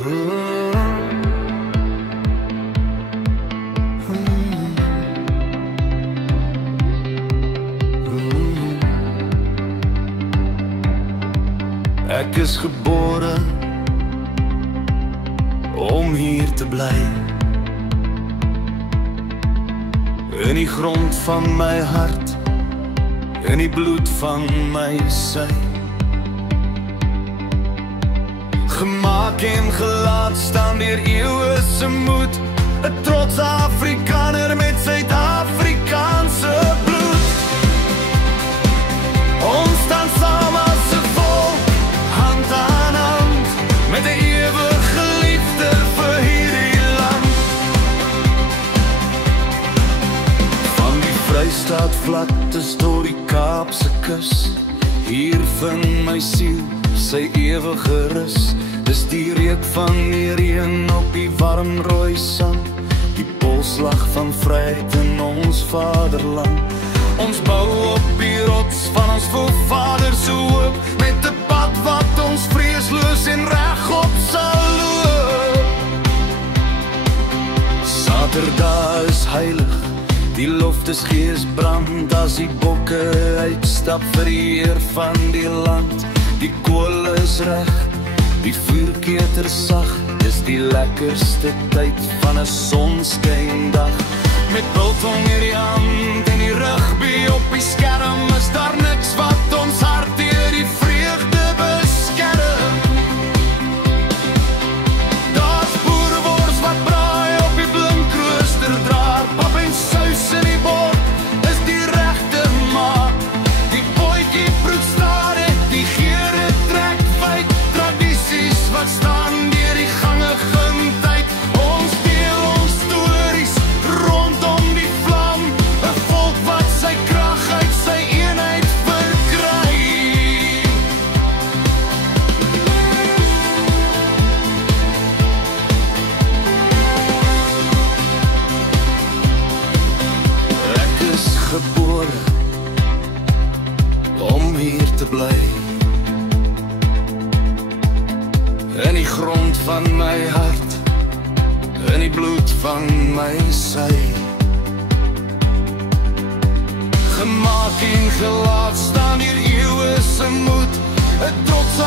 Ek is gebore om hier te bly, in die grond van my hart, in die bloed van my sy. Gemaak en gelaat staan deur eeue se moed, 'n trots Afrikaner met Suid-Afrikaanse bloed. Ons staan saam as 'n volk, hand aan hand, met 'n ewige liefde vir hierdie land. Van die Vrystaat vlaktes tot die Kaapse kus, hier vind my siel sy ewige rus. Dis die reuk van die reën op die warm rooi sand, die polslag van vryheid in ons vaderland. Ons bou op die rots van ons voorvaders se hoop, met 'n pad wat ons vreesloos en regop sal loop. Saterdag is heilig, die loftusgees brand as die bokke uitstap vir die eer van die land. Die kool is reg, die vuurketer sag, dis die lekkerste tyd van 'n sonskyndag. Met biltong in die hand en die rugby op die skerm, is daar niks wat ons hart deur die vreugde beskerm. Daar's boerewors wat braai op die blinkroosterdraad, pap en sous in die bord is die regte maat. Die bootjie proef stadig, die geure trek feit, tradisies wat staan deur die gange gintyd. Ons deel ons stories rondom die vlam, 'n volk wat sy krag uit sy eenheid verkry. Ek is gebore om hier te bly, in die grond van my hart, in die bloed van my sy. Gemaak en gelaat staan deur eeue se moed, 'n trots